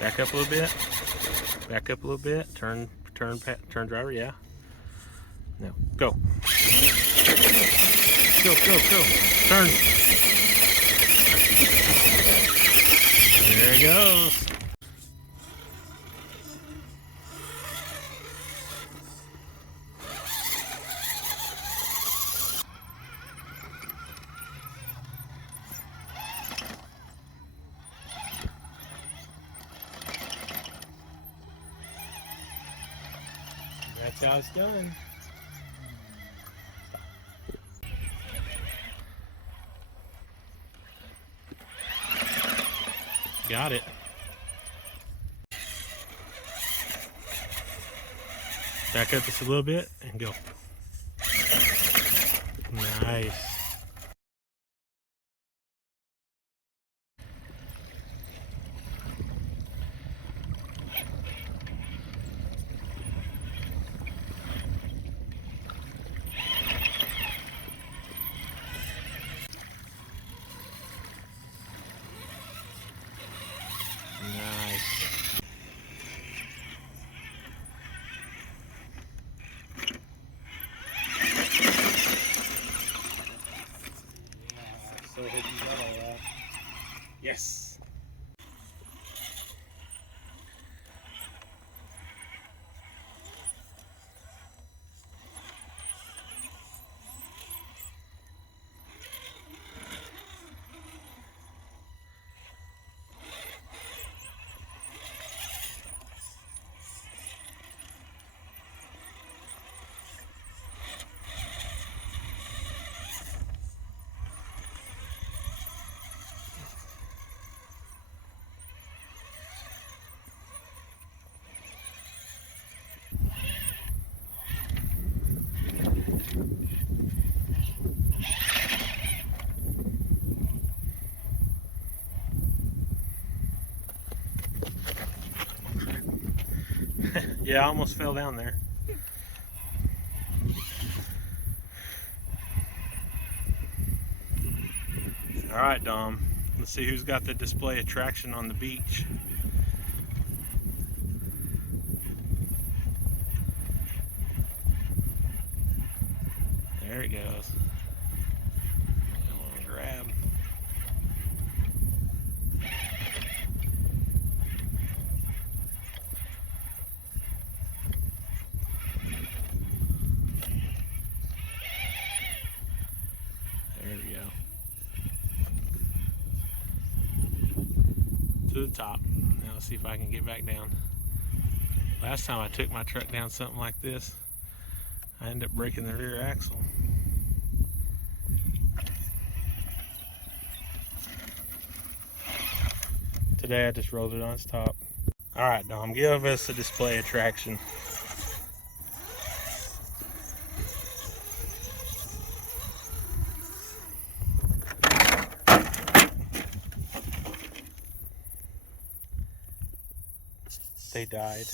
Back up a little bit. Back up a little bit. Turn driver, yeah. Now, go. Go. Turn. There it goes. That's how it's done. Got it. Back up just a little bit and go. Nice. Nice. So hit you got all that. Yes. Yeah, I almost fell down there. All right, Dom. Let's see who's got the display attraction on the beach. There it goes. I want to grab. There we go. To the top. Now let's see if I can get back down. Last time I took my truck down something like this, I ended up breaking the rear axle. Today I just rolled it on its top. All right, Dom, give us a display attraction. They died.